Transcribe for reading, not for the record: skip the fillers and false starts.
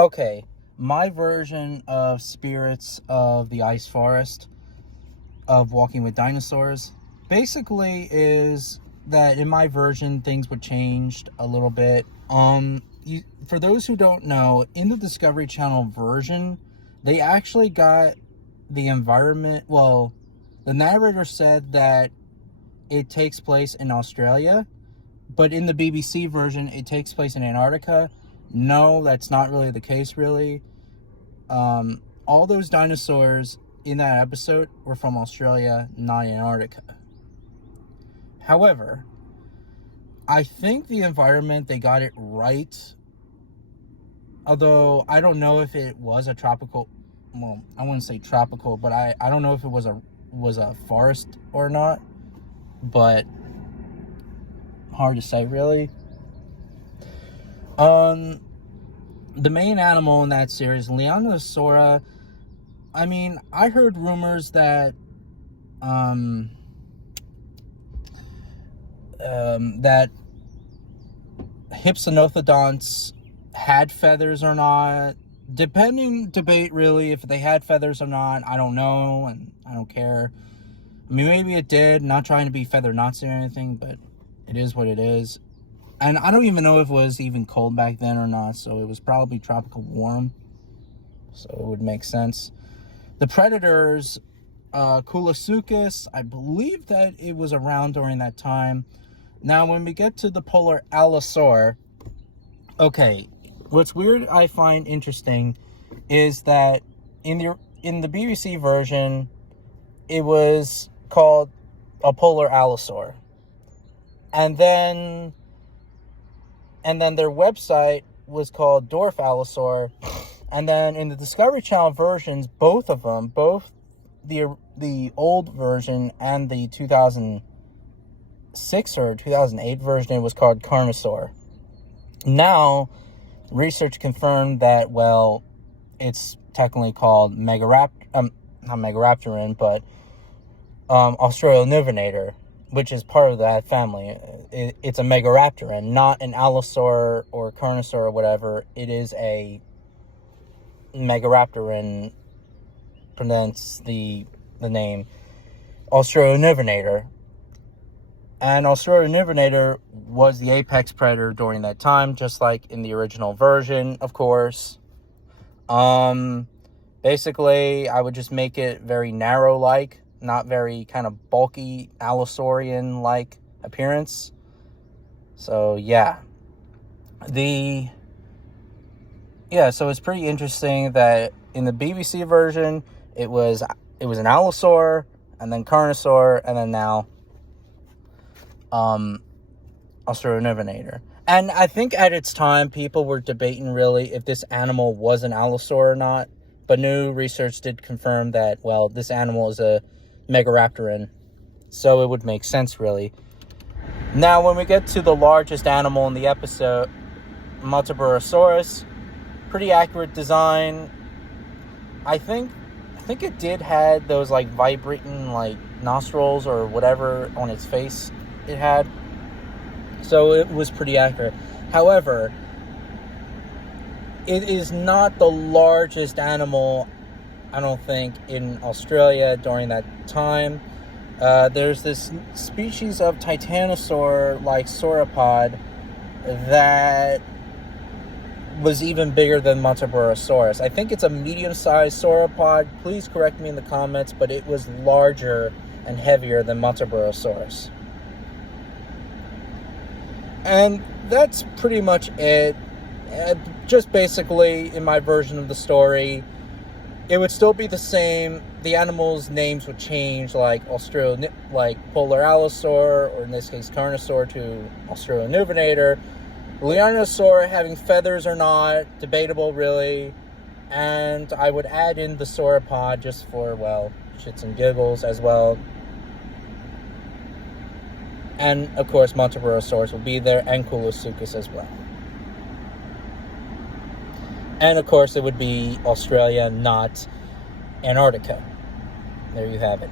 Okay, my version of Spirits of the Ice Forest, of Walking with Dinosaurs, basically is that in my version, things would change a little bit. For those who don't know, in the Discovery Channel version, they actually got the environment, well, the narrator said that it takes place in Australia, but in the BBC version, it takes place in Antarctica. No, that's not really the case, really. All those dinosaurs in that episode were from Australia, not Antarctica. However, I think the environment, they got it right. Although, I don't know if it was a tropical, well, I wouldn't say tropical, but I don't know if it was a forest or not. But, hard to say, really. The main animal in that series, Leonosaura, I mean, I heard rumors that that Hypsilophodonts had feathers or not. Debate really if they had feathers or not. I don't know, and I don't care. I mean, maybe it did. Not trying to be feather Nazi or anything, but it is what it is. And I don't even know if it was even cold back then or not, so it was probably tropical warm. So it would make sense. The predators, Coolosuchus, I believe that it was around during that time. Now, when we get to the polar allosaur, okay, what's weird I find interesting is that in the BBC version, it was called a polar allosaur. And then their website was called Dwarf Allosaur. And then in the Discovery Channel versions, both of them, both the old version and the 2006 or 2008 version, it was called Carnosaur. Now, research confirmed that, well, it's technically called not Megaraptoran, but Australonovenator, which is part of that family. It's a Megaraptoran, not an Allosaur or Carnosaur or whatever. It is a Megaraptoran, pronounce the name Australonovenator. And Australonovenator was the apex predator during that time, just like in the original version, of course. Basically, I would just make it very narrow-like, not very kind of bulky Allosaurian-like appearance. So, yeah. So it's pretty interesting that in the BBC version, it was an Allosaur, and then Carnosaur, and then now Australonovenator. And I think at its time, people were debating really if this animal was an Allosaur or not. But new research did confirm that, well, this animal is a Megaraptoran. So it would make sense, really. Now, when we get to the largest animal in the episode, Multiburosaurus, pretty accurate design. I think it did had those, like, vibrating, like, nostrils or whatever on its face it had. So it was pretty accurate. However, it is not the largest animal, I don't think, in Australia during that time. There's this species of titanosaur-like sauropod that was even bigger than Multiburosaurus. I think it's a medium-sized sauropod. Please correct me in the comments, but it was larger and heavier than Multiburosaurus. And that's pretty much it. Just basically, in my version of the story, it would still be the same. The animals' names would change, like Polar Allosaur, or in this case, Carnosaur, to Australonovenator. Leonosaur having feathers or not, debatable, really. And I would add in the sauropod just for, well, shits and giggles as well. And, of course, Multiburosaurus will be there, and Coolosuchus as well. And, of course, it would be Australia, not Antarctica. There you have it.